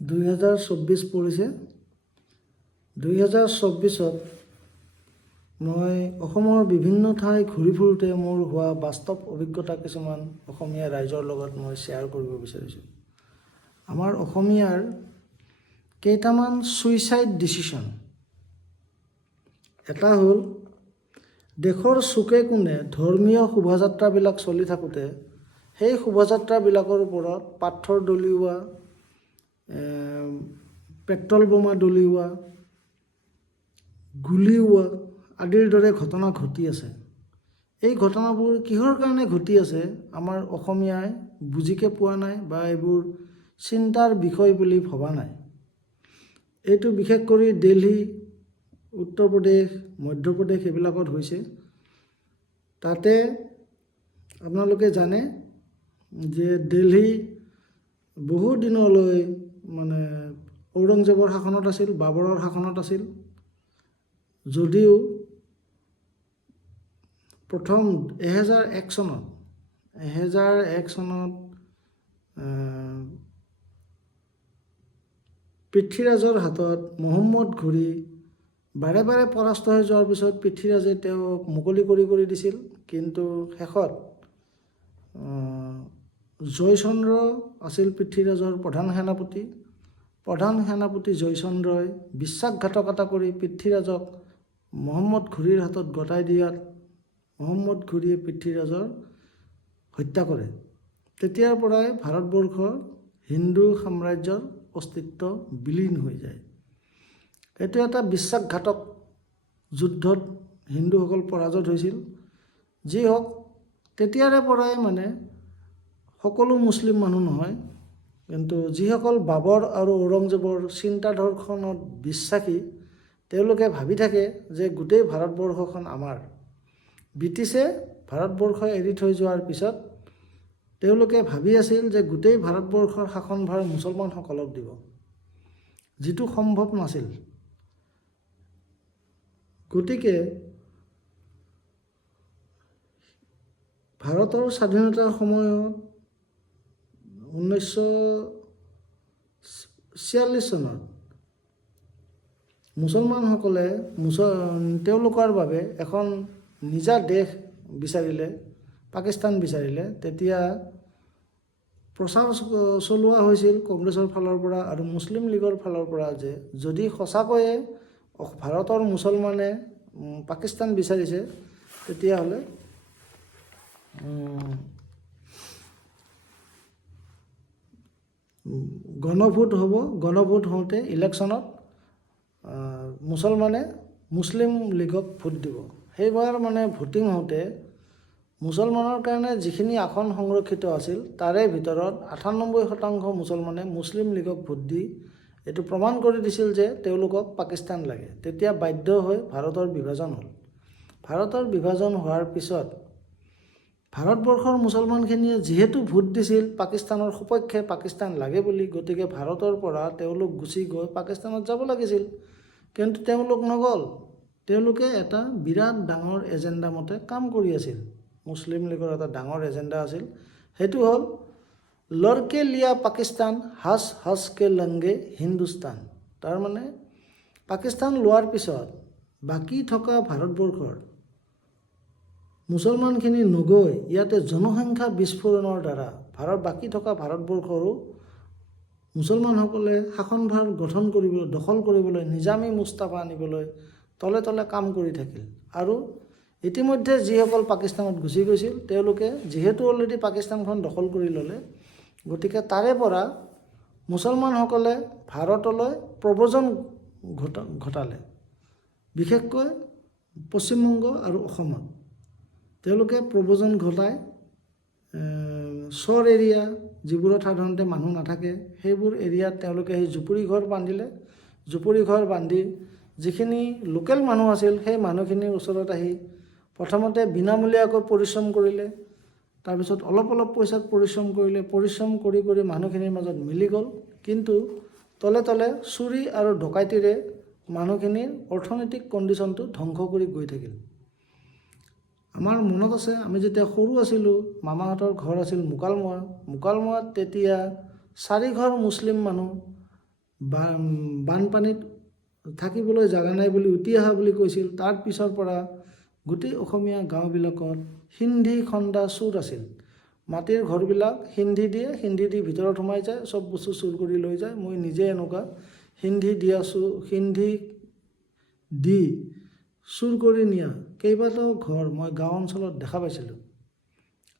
2024 পৰিছে। 2024ত মই অসমৰ বিভিন্ন ঠাই ঘূৰি ফুৰোঁতে মোৰ হোৱা বাস্তৱ অভিজ্ঞতা কিছুমান অসমীয়া ৰাইজৰ লগত মই শ্বেয়াৰ কৰিব বিচাৰিছোঁ। আমাৰ অসমীয়াৰ কেইটামান ছুইচাইড ডিচিশ্যন। এটা হ'ল দেশৰ চুকে কোণে ধৰ্মীয় শোভাযাত্ৰাবিলাক চলি থাকোঁতে সেই শোভাযাত্ৰাবিলাকৰ ওপৰত পাথৰ দলিওৱা, পেট্ৰল বোমা দলিওৱা, গুলীওৱা আদিৰ দৰে ঘটনা ঘটি আছে। এই ঘটনাবোৰ কিহৰ কাৰণে ঘটি আছে আমাৰ অসমীয়াই বুজিকে পোৱা নাই বা এইবোৰ চিন্তাৰ বিষয় বুলি ভবা নাই। এইটো বিশেষ কৰি দিল্লী, উত্তৰ প্ৰদেশ, মধ্যপ্ৰদেশ এইবিলাকত হৈছে। তাতে আপোনালোকে জানে যে দিল্লী বহু দিনলৈ মানে ঔৰংজেবৰ শাসনত আছিল, বাবৰৰ শাসনত আছিল। যদিও প্ৰথম 1001 চনত পৃথ্বীৰাজৰ হাতত মহম্মদ ঘুৰি বাৰে বাৰে পৰাস্ত হৈ যোৱাৰ পিছত পৃথ্বীৰাজে তেওঁক মুকলি কৰি দিছিল। কিন্তু শেষত জয়চন্দ্ৰ আছিল পৃথ্বীৰাজৰ প্ৰধান সেনাপতি জয়চন্দ্ৰই বিশ্বাসঘাতকতা কৰি পৃথ্বীৰাজক মহম্মদ ঘুৰিৰ হাতত গতাই দিয়াত মহম্মদ ঘুৰিয়ে পৃথ্বীৰাজৰ হত্যা কৰে। তেতিয়াৰ পৰাই ভাৰতবৰ্ষৰ হিন্দু সাম্ৰাজ্যৰ অস্তিত্ব বিলীন হৈ যায়। এইটো এটা বিশ্বাসঘাতক যুদ্ধত হিন্দুসকল পৰাজিত হৈছিল। যি হওক, তেতিয়াৰে পৰাই মানে সকলো মুছলিম মানুহ নহয়, কিন্তু যিসকল বাবৰ আৰু ঔৰংজেবৰ চিন্তাদৰ্শনত বিশ্বাসী তেওঁলোকে ভাবি থাকে যে গোটেই ভাৰতবৰ্ষখন আমাৰ। ব্ৰিটিছে ভাৰতবৰ্ষ এৰি থৈ যোৱাৰ পিছত তেওঁলোকে ভাবি আছিল যে গোটেই ভাৰতবৰ্ষৰ শাসনভাৰ মুছলমানসকলক দিব, যিটো সম্ভৱ নাছিল। গতিকে ভাৰতৰ স্বাধীনতাৰ সময়ত 1946 চনত মুছলমানসকলে তেওঁলোকৰ বাবে এখন নিজা দেশ বিচাৰিলে, পাকিস্তান বিচাৰিলে। তেতিয়া প্ৰচাৰ চলোৱা হৈছিল কংগ্ৰেছৰ ফালৰ পৰা আৰু মুছলিম লীগৰ ফালৰ পৰা যে যদি সঁচাকৈয়ে ভাৰতৰ মুছলমানে পাকিস্তান বিচাৰিছে তেতিয়াহ'লে গণভোট হ'ব। গণভোট হওঁতে ইলেকশ্যনত মুছলমানে মুছলিম লীগক ভোট দিব। সেইবাৰ মানে ভোটিং হওঁতে মুছলমানৰ কাৰণে যিখিনি আসন সংৰক্ষিত আছিল তাৰে ভিতৰত 98% মুছলমানে মুছলিম লীগক ভোট দি এইটো প্ৰমাণ কৰি দিছিল যে তেওঁলোকক পাকিস্তান লাগে। তেতিয়া বাধ্য হৈ ভাৰতৰ বিভাজন হ'ল। ভাৰতৰ বিভাজন হোৱাৰ পিছত ভাৰতবৰ্ষৰ মুছলমানখিনিয়ে যিহেতু ভোট দিছিল পাকিস্তানৰ সপক্ষে, পাকিস্তান লাগে বুলি, গতিকে ভাৰতৰ পৰা তেওঁলোক গুচি গৈ পাকিস্তানত যাব লাগিছিল। কিন্তু তেওঁলোক নগ'ল। তেওঁলোকে এটা বিৰাট ডাঙৰ এজেণ্ডা মতে কাম কৰি আছিল। মুছলিম লীগৰ এটা ডাঙৰ এজেণ্ডা আছিল, সেইটো হ'ল লড়কে লিয়া পাকিস্তান হস কে লংগে হিন্দুস্তান। তাৰমানে পাকিস্তান লোৱাৰ পিছত বাকী থকা ভাৰতবৰ্ষৰ মুছলমানখিনি নগৈ ইয়াতে জনসংখ্যা বিস্ফোৰণৰ দ্বাৰা বাকী থকা ভাৰতবৰ্ষৰো মুছলমানসকলে শাসনভাৰ দখল কৰিবলৈ, নিজামী মুস্তাফা আনিবলৈ তলে তলে কাম কৰি থাকিল। আৰু ইতিমধ্যে যিসকল পাকিস্তানত গুচি গৈছিল তেওঁলোকে যিহেতু অলৰেডি পাকিস্তানখন দখল কৰি ল'লে, গতিকে তাৰে পৰা মুছলমানসকলে ভাৰতলৈ প্ৰব্ৰজন ঘটালে। বিশেষকৈ পশ্চিমবংগ আৰু অসমত তেওঁলোকে প্ৰব্ৰজন ঘটাই চৰ এৰিয়া যিবোৰত সাধাৰণতে মানুহ নাথাকে সেইবোৰ এৰিয়াত তেওঁলোকে সেই জুপুৰি ঘৰ বান্ধিলে। জুপুৰি ঘৰ বান্ধি যিখিনি লোকেল মানুহ আছিল সেই মানুহখিনিৰ ওচৰত আহি প্ৰথমতে বিনামূলীয়াকৈ পৰিশ্ৰম কৰিলে, তাৰপিছত অলপ পইচাত পৰিশ্ৰম কৰিলে। পৰিশ্ৰম কৰি মানুহখিনিৰ মাজত মিলি গ'ল। কিন্তু তলে তলে চুৰি আৰু ডকাইতিৰে মানুহখিনিৰ অৰ্থনৈতিক কণ্ডিশ্যনটো ধ্বংস কৰি গৈ থাকিল। আমাৰ মনত আছে আমি যেতিয়া সৰু আছিলোঁ, মামাহঁতৰ ঘৰ আছিল মুকালমুৱা। মুকালমুৱাত তেতিয়া 4 ঘৰ মুছলিম মানুহ বানপানীত থাকিবলৈ জাগা নাই বুলি উটি অহা বুলি কৈছিল। তাৰ পিছৰ পৰা গোটেই অসমীয়া গাঁওবিলাকত সিন্ধি খন্দা চুৰ আছিল। মাটিৰ ঘৰবিলাক সিন্ধি দিয়ে, সিন্ধি দি ভিতৰত সোমাই যায়, চব বস্তু চুৰ কৰি লৈ যায়। মই নিজে এনেকুৱা সিন্ধি দি চুৰ কৰি নিয়া কেইবাটাও ঘৰ মই গাঁও অঞ্চলত দেখা পাইছিলোঁ।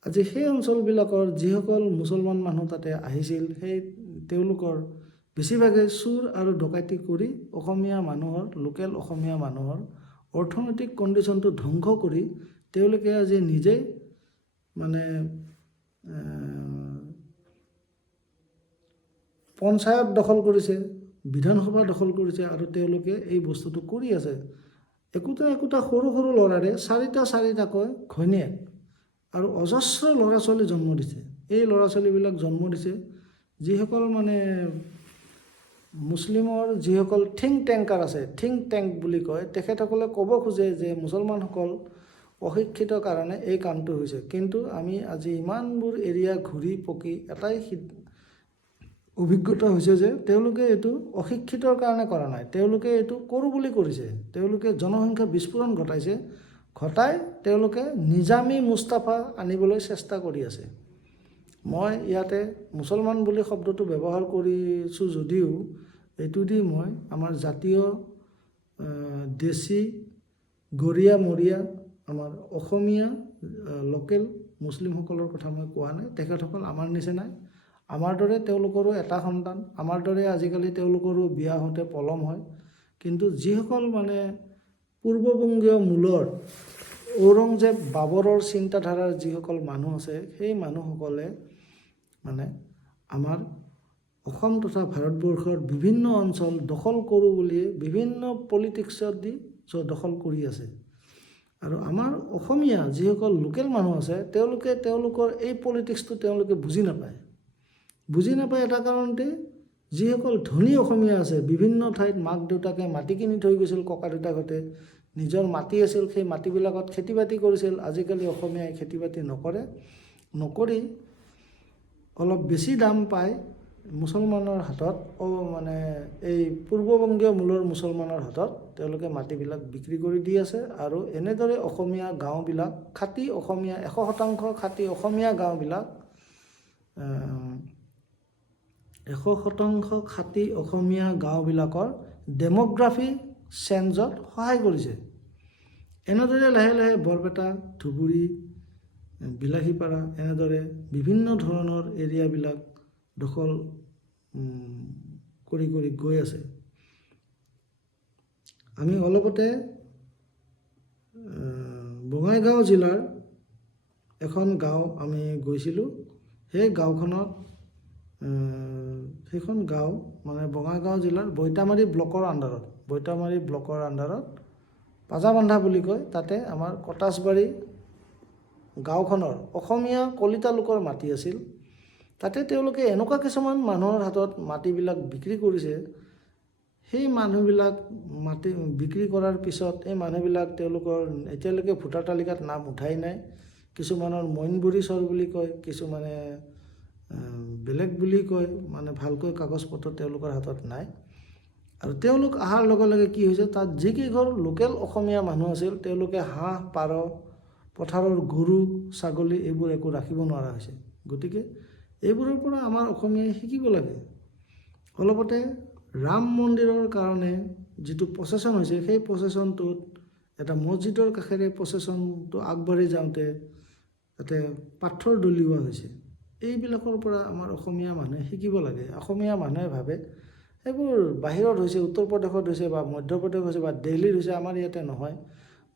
আজি সেই অঞ্চলবিলাকৰ যিসকল মুছলমান মানুহ তাতে আহিছিল, তেওঁলোকৰ বেছিভাগে চুৰ আৰু ডকাইতি কৰি লোকেল অসমীয়া মানুহৰ অৰ্থনৈতিক কণ্ডিশ্যনটো ধ্বংস কৰি তেওঁলোকে আজি নিজেই মানে পঞ্চায়ত দখল কৰিছে, বিধানসভা দখল কৰিছে, আৰু তেওঁলোকে এই বস্তুটো কৰি আছে। একোটা সৰু সৰু ল'ৰাৰে চাৰিটাকৈ ঘৈণীয়েক আৰু অজস্ৰ ল'ৰা ছোৱালী জন্ম দিছে। এই ল'ৰা ছোৱালীবিলাক জন্ম দিছে যিসকল মানে মুছলিমৰ যিসকল থিংক টেংকাৰ আছে, থিংক টেংক বুলি কয়, তেখেতসকলে ক'ব খোজে যে মুছলমানসকল অশিক্ষিত কাৰণে এই কামটো হৈছে। কিন্তু আমি আজি ইমানবোৰ এৰিয়া ঘূৰি পকি এটাই অভিজ্ঞতা হৈছে যে তেওঁলোকে এইটো অশিক্ষিতৰ কাৰণে কৰা নাই, তেওঁলোকে এইটো কৰোঁ বুলি কৰিছে। তেওঁলোকে জনসংখ্যা বিস্ফোৰণ ঘটাই তেওঁলোকে নিজামী মুস্তাফা আনিবলৈ চেষ্টা কৰি আছে। মই ইয়াতে মুছলমান বুলি শব্দটো ব্যৱহাৰ কৰিছোঁ যদিও এইটো দি মই আমাৰ জাতীয় দেশী গৰীয়া মৰীয়া আমাৰ অসমীয়া লোকেল মুছলিমসকলৰ কথা মই কোৱা নাই। তেখেতসকল আমাৰ নিচিনাই, আমাৰ দৰে তেওঁলোকৰো এটা সন্তান, আমাৰ দৰে আজিকালি তেওঁলোকৰো বিয়া হওঁতে পলম হয়। কিন্তু যিসকল মানে পূৰ্ববংগীয় মূলৰ ঔৰংজেব বাবৰৰ চিন্তাধাৰাৰ যিসকল মানুহ আছে, সেই মানুহসকলে মানে আমাৰ অসম তথা ভাৰতবৰ্ষৰ বিভিন্ন অঞ্চল দখল কৰোঁ বুলিয়ে বিভিন্ন পলিটিক্সত দি দখল কৰি আছে। আৰু আমাৰ অসমীয়া যিসকল লোকেল মানুহ আছে, তেওঁলোকৰ এই পলিটিক্সটো তেওঁলোকে বুজি নাপায় এটা কাৰণতে, যিসকল ধনী অসমীয়া আছে বিভিন্ন ঠাইত মাক দেউতাকে মাটি কিনি থৈ গৈছিল, ককা দেউতাকহঁতে নিজৰ মাটি আছিল, সেই মাটিবিলাকত খেতি বাতি কৰিছিল। আজিকালি অসমীয়াই খেতি বাতি নকৰি অলপ বেছি দাম পায় মুছলমানৰ হাতত, মানে এই পূৰ্ববংগীয় মূলৰ মুছলমানৰ হাতত তেওঁলোকে মাটিবিলাক বিক্ৰী কৰি দি আছে। আৰু এনেদৰে অসমীয়া গাঁওবিলাক খাটি অসমীয়া 100% খাটি অসমীয়া গাঁওবিলাক 100% খাটি অসমীয়া গাঁওবিলাকৰ ডেম'গ্ৰাফি চেঞ্জত সহায় কৰিছে। এনেদৰে লাহে লাহে বৰপেটা, ধুবুৰী, বিলাসীপাৰা এনেদৰে বিভিন্ন ধৰণৰ এৰিয়াবিলাক দখল কৰি গৈ আছে। আমি অলপতে বঙাইগাঁও জিলাৰ এখন গাঁও আমি গৈছিলোঁ। সেইখন গাঁও মানে বঙাইগাঁও জিলাৰ বৈতামাৰী ব্লকৰ আণ্ডাৰত পাজাবান্ধা বুলি কয়। তাতে আমাৰ কটাছবাৰী গাঁওখনৰ অসমীয়া কলিতা লোকৰ মাটি আছিল। তাতে তেওঁলোকে এনেকুৱা কিছুমান মানুহৰ হাতত মাটিবিলাক বিক্ৰী কৰিছে। সেই মানুহবিলাক মাটি বিক্ৰী কৰাৰ পিছত এই মানুহবিলাক তেওঁলোকৰ এতিয়ালৈকে ভোটাৰ তালিকাত নাম উঠাই নাই। কিছুমানৰ মইনবুৰী চৰ বুলি কয়, কিছুমানে বেলেগ বুলি কয়, মানে ভালকৈ কাগজ পত্ৰ তেওঁলোকৰ হাতত নাই। আৰু তেওঁলোক অহাৰ লগে লগে কি হৈছে, তাত যিকেইঘৰ লোকেল অসমীয়া মানুহ আছিল তেওঁলোকে হাঁহ, পাৰ, পথাৰৰ গৰু, ছাগলী এইবোৰ একো ৰাখিব নোৱাৰা হৈছে। গতিকে এইবোৰৰ পৰা আমাৰ অসমীয়াই শিকিব লাগে। অলপতে ৰাম মন্দিৰৰ কাৰণে যিটো প্ৰচেছন হৈছে, সেই প্ৰচেছনটোত এটা মছজিদৰ কাষেৰে প্ৰচেছনটো আগবাঢ়ি যাওঁতে তাতে পাথৰ দলিওৱা হৈছে। এইবিলাকৰ পৰা আমাৰ অসমীয়া মানুহে শিকিব লাগে। অসমীয়া মানুহে ভাবে এইবোৰ বাহিৰত হৈছে, উত্তৰ প্ৰদেশত হৈছে বা মধ্যপ্ৰদেশ হৈছে বা দিল্লীত হৈছে, আমাৰ ইয়াতে নহয়।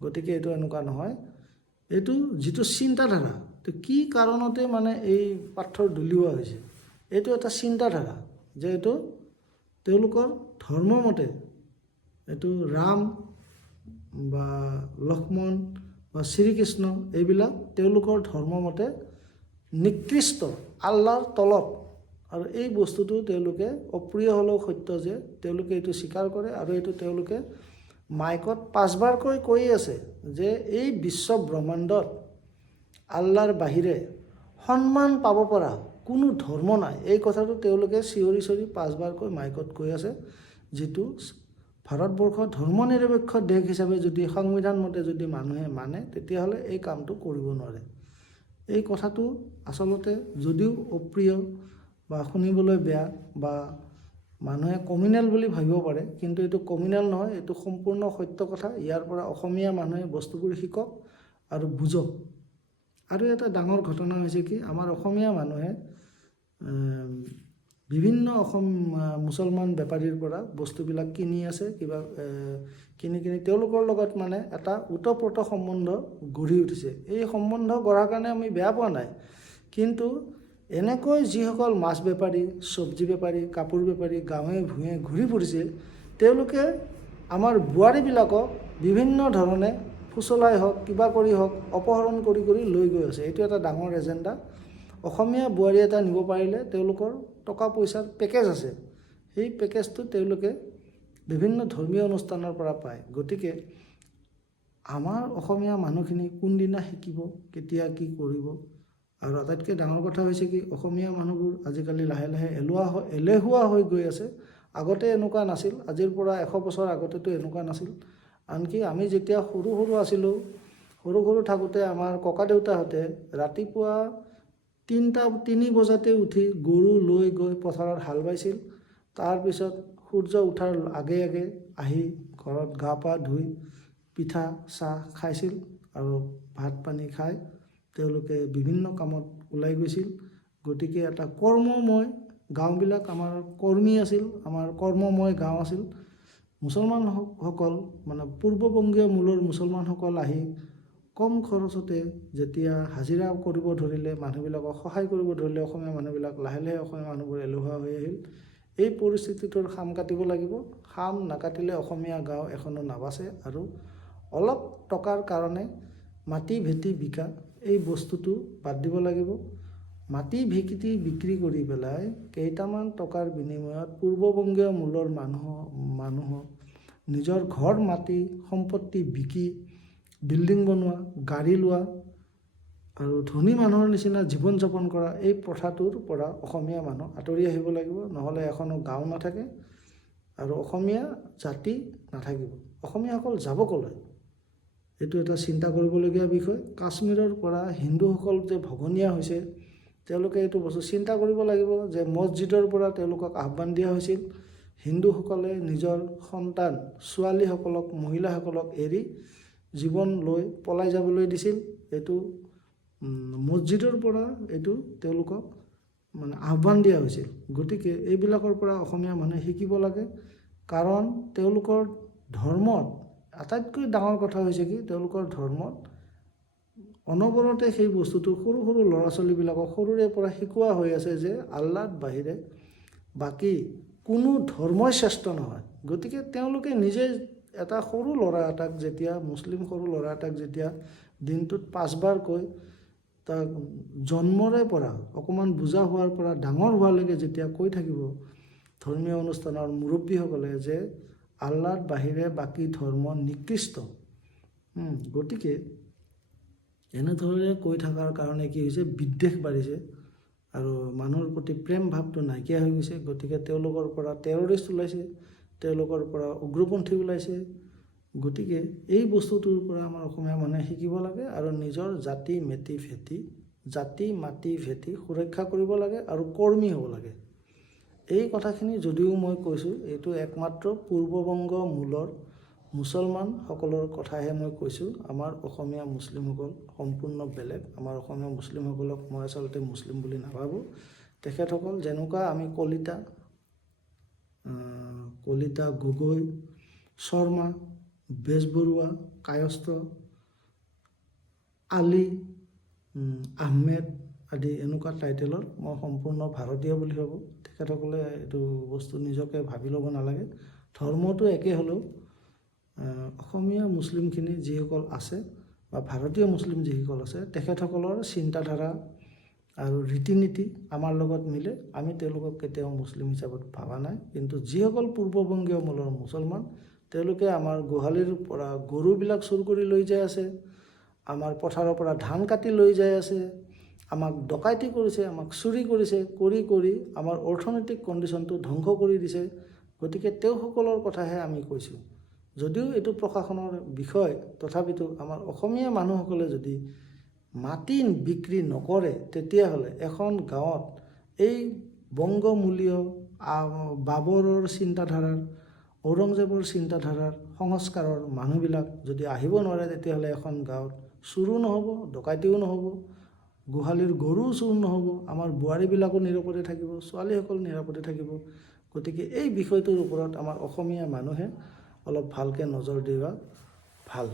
গতিকে এইটো এনেকুৱা নহয়। এইটো যিটো চিন্তাধাৰা, কি কাৰণতে মানে এই পাথৰ দলিওৱা হৈছে, এইটো এটা চিন্তাধাৰা যে এইটো তেওঁলোকৰ ধৰ্মমতে এইটো ৰাম বা লক্ষ্মণ বা শ্ৰীকৃষ্ণ এইবিলাক তেওঁলোকৰ ধৰ্মমতে নিকৃষ্ট, আল্লাহৰ তলত। আৰু এই বস্তুটো তেওঁলোকে অপ্ৰিয় হ'লেও সত্য যে তেওঁলোকে এইটো স্বীকাৰ কৰে। আৰু এইটো তেওঁলোকে মাইকত 5 বাৰকৈ কৈ আছে যে এই বিশ্ব ব্ৰহ্মাণ্ডত আল্লাহৰ বাহিৰে সন্মান পাব পৰা কোনো ধৰ্ম নাই, এই কথাটো তেওঁলোকে চিঞৰি চিঞৰি 5 বাৰকৈ মাইকত কৈ আছে, যিটো ভাৰতবৰ্ষ ধৰ্ম নিৰপেক্ষ দেশ হিচাপে যদি সংবিধান মতে যদি মানুহে মানে তেতিয়াহ'লে এই কামটো কৰিব নোৱাৰে। এই কথাটো আচলতে যদিও অপ্ৰিয় বা শুনিবলৈ বেয়া বা মানুহে কমিউনেল বুলি ভাবিব পাৰে, কিন্তু এইটো কমিউনেল নহয়, এইটো সম্পূৰ্ণ সত্য কথা। ইয়াৰ পৰা অসমীয়া মানুহে বস্তুবোৰ শিকক আৰু বুজক। আৰু এটা ডাঙৰ ঘটনা হৈছে কি, আমাৰ অসমীয়া মানুহে বিভিন্ন মুছলমান বেপাৰীৰ পৰা বস্তুবিলাক কিনি আছে, কিবা কিনি তেওঁলোকৰ লগত মানে এটা ওতঃপ্ৰোত সম্বন্ধ গঢ়ি উঠিছে। এই সম্বন্ধ গঢ়াৰ কাৰণে আমি বেয়া পোৱা নাই, কিন্তু এনেকৈ যিসকল মাছ বেপাৰী, চব্জি বেপাৰী, কাপোৰ বেপাৰী গাঁৱে ভূঞে ঘূৰি ফুৰিছে, তেওঁলোকে আমাৰ বোৱাৰীবিলাকক বিভিন্ন ধৰণে ফুচলাই হওক কিবা কৰি হওক অপহৰণ কৰি কৰি লৈ গৈ আছে। এইটো এটা ডাঙৰ এজেণ্ডা। অসমীয়া বোৱাৰী এটা নিব পাৰিলে তেওঁলোকৰ টকা পইচাৰ পেকেজ আছে, সেই পেকেজটো তেওঁলোকে বিভিন্ন ধৰ্মীয় অনুষ্ঠানৰ পৰা পায়। গতিকে আমাৰ অসমীয়া মানুহখিনি কোনদিনা শিকিব, কেতিয়া কি কৰিব? আৰু আটাইতকৈ ডাঙৰ কথা হৈছে কি, অসমীয়া মানুহবোৰ আজিকালি লাহে লাহে এলেহুৱা হৈ গৈ আছে। আগতে এনেকুৱা নাছিল, আজিৰ পৰা 100 বছৰ আগতেতো এনেকুৱা নাছিল। আনকি আমি যেতিয়া সৰু আছিলোঁ, সৰু থাকোঁতে আমাৰ ককা দেউতাহঁতে ৰাতিপুৱা 3 বজাতে উঠি গৰু লৈ গৈ পথাৰত হাল বাইছিল। তাৰপিছত সূৰ্য উঠাৰ আগে আগে আহি ঘৰত গা পা ধুই পিঠা চাহ খাইছিল আৰু ভাত পানী খাই তেওঁলোকে বিভিন্ন কামত ওলাই গৈছিল। গতিকে এটা কৰ্মময় গাঁওবিলাক আমাৰ কৰ্মী আছিল, আমাৰ কৰ্মময় গাঁও আছিল। মুছলমানসকল মানে পূৰ্ববংগীয় মূলৰ মুছলমানসকল আহি কম খৰচতে যেতিয়া হাজিৰা কৰিব ধৰিলে, মানুহবিলাকক সহায় কৰিব ধৰিলে, অসমীয়া মানুহবিলাক লাহে লাহে অসমীয়া মানুহবোৰ এলেহুৱা হৈ আহিল। এই পৰিস্থিতিটোৰ খাম কাটিব লাগিব। খাম নাকাটিলে অসমীয়া গাঁও এখনো নাবাচে। আৰু অলপ টকাৰ কাৰণে মাটি ভেটি বিকা এই বস্তুটো বাদ দিব লাগিব। মাটি ভেটি বিক্ৰী কৰি পেলাই কেইটামান টকাৰ বিনিময়ত পূৰ্ববংগীয় মূলৰ মানুহক নিজৰ ঘৰ মাটি সম্পত্তি বিকি বিল্ডিং বনোৱা, গাড়ী লোৱা আৰু ধনী মানুহৰ নিচিনা জীৱন যাপন কৰা, এই প্ৰথাটোৰ পৰা অসমীয়া মানুহ আঁতৰি আহিব লাগিব। নহ'লে এখনো গাঁও নাথাকে আৰু অসমীয়া জাতি নাথাকিব। অসমীয়াসকল যাব ক'লৈ? এইটো এটা চিন্তা কৰিবলগীয়া বিষয়। কাশ্মীৰৰ পৰা হিন্দুসকল যে ভগনীয়া হৈছে, তেওঁলোকে এইটো বস্তু চিন্তা কৰিব লাগিব যে মছজিদৰ পৰা তেওঁলোকক আহ্বান দিয়া হৈছিল, হিন্দুসকলে নিজৰ সন্তান ছোৱালীসকলক মহিলাসকলক এৰি জীৱন লৈ পলাই যাবলৈ দিছিল। এইটো মছজিদৰ পৰা এইটো তেওঁলোকক মানে আহ্বান দিয়া হৈছিল। গতিকে এইবিলাকৰ পৰা অসমীয়া মানুহে শিকিব লাগে। কাৰণ তেওঁলোকৰ ধৰ্মত আটাইতকৈ ডাঙৰ কথা হৈছে কি, তেওঁলোকৰ ধৰ্মত অনবৰতে সেই বস্তুটো সৰু ল'ৰা ছোৱালীবিলাকক সৰুৰে পৰা শিকোৱা হৈ আছে যে আল্লাহৰ বাহিৰে বাকী কোনো ধৰ্মই শ্ৰেষ্ঠ নহয়। গতিকে তেওঁলোকে নিজে এটা সৰু ল'ৰা এটাক যেতিয়া মুছলিম সৰু ল'ৰা এটাক যেতিয়া দিনটোত 5 বাৰকৈ তাক জন্মৰে পৰা অকণমান বুজা হোৱাৰ পৰা ডাঙৰ হোৱালৈকে যেতিয়া কৈ থাকিব ধৰ্মীয় অনুষ্ঠানৰ মুৰব্বীসকলে যে আল্লাহৰ বাহিৰে বাকী ধৰ্ম নিকৃষ্ট, গতিকে এনেধৰণে কৈ থকাৰ কাৰণে কি হৈছে, বিদ্বেষ বাঢ়িছে আৰু মানুহৰ প্ৰতি প্ৰেম ভাৱটো নাইকিয়া হৈ গৈছে। গতিকে তেওঁলোকৰ পৰা টেৰৰিষ্ট ওলাইছে, তেওঁলোকৰ পৰা উগ্ৰপন্থী ওলাইছে। গতিকে এই বস্তুটোৰ পৰা আমাৰ অসমীয়া মানুহে শিকিব লাগে আৰু নিজৰ জাতি মাটি ভেটি সুৰক্ষা কৰিব লাগে আৰু কৰ্মী হ'ব লাগে। এই কথাখিনি যদিও মই কৈছোঁ, এইটো একমাত্ৰ পূৰ্ববংগ মূলৰ মুছলমানসকলৰ কথাহে মই কৈছোঁ। আমাৰ অসমীয়া মুছলিমসকল সম্পূৰ্ণ বেলেগ। আমাৰ অসমীয়া মুছলিমসকলক মই আচলতে মুছলিম বুলি নাভাবোঁ। তেখেতসকল যেনেকুৱা আমি কলিতা গগৈ, শৰ্মা, বেজবৰুৱা, কায়স্থ, আলী, আহমেদ আদি এনেকুৱা টাইটেলৰ মই সম্পূৰ্ণ ভাৰতীয় বুলি ভাবোঁ। তেখেতসকলে এইটো বস্তু নিজকে ভাবি ল'ব নালাগে। ধৰ্মটো একে হ'লেও অসমীয়া মুছলিমখিনি যিসকল আছে বা ভাৰতীয় মুছলিম যিসকল আছে, তেখেতসকলৰ চিন্তাধাৰা আৰু ৰীতি নীতি আমাৰ লগত মিলে। আমি তেওঁলোকক কেতিয়াও মুছলিম হিচাপত ভবা নাই। কিন্তু যিসকল পূৰ্ববংগীয় মূলৰ মুছলমান, তেওঁলোকে আমাৰ গোহালিৰ পৰা গৰুবিলাক চুৰ কৰি লৈ যাই আছে, আমাৰ পথাৰৰ পৰা ধান কাটি লৈ যাই আছে, আমাক ডকাইতি কৰিছে, আমাক চুৰি কৰিছে, কৰি আমাৰ অৰ্থনৈতিক কণ্ডিশ্যনটো ধ্বংস কৰি দিছে। গতিকে তেওঁসকলৰ কথাহে আমি কৈছোঁ। যদিও এইটো প্ৰশাসনৰ বিষয়, তথাপিতো আমাৰ অসমীয়া মানুহসকলে যদি মাটি বিক্ৰী নকৰে, তেতিয়াহ'লে এখন গাঁৱত এই বংগমূলীয় বাবৰৰ চিন্তাধাৰাৰ, ঔৰংজেবৰ চিন্তাধাৰাৰ, সংস্কাৰৰ মানুহবিলাক যদি আহিব নোৱাৰে, তেতিয়াহ'লে এখন গাঁৱত চুৰো নহ'ব, ডকাইতিও নহ'ব, গোহালিৰ গৰুও চুৰ নহ'ব, আমাৰ বোৱাৰীবিলাকো নিৰাপদে থাকিব, ছোৱালীসকল নিৰাপদে থাকিব। গতিকে এই বিষয়টোৰ ওপৰত আমাৰ অসমীয়া মানুহে অলপ ভালকৈ নজৰ দিয়া ভাল।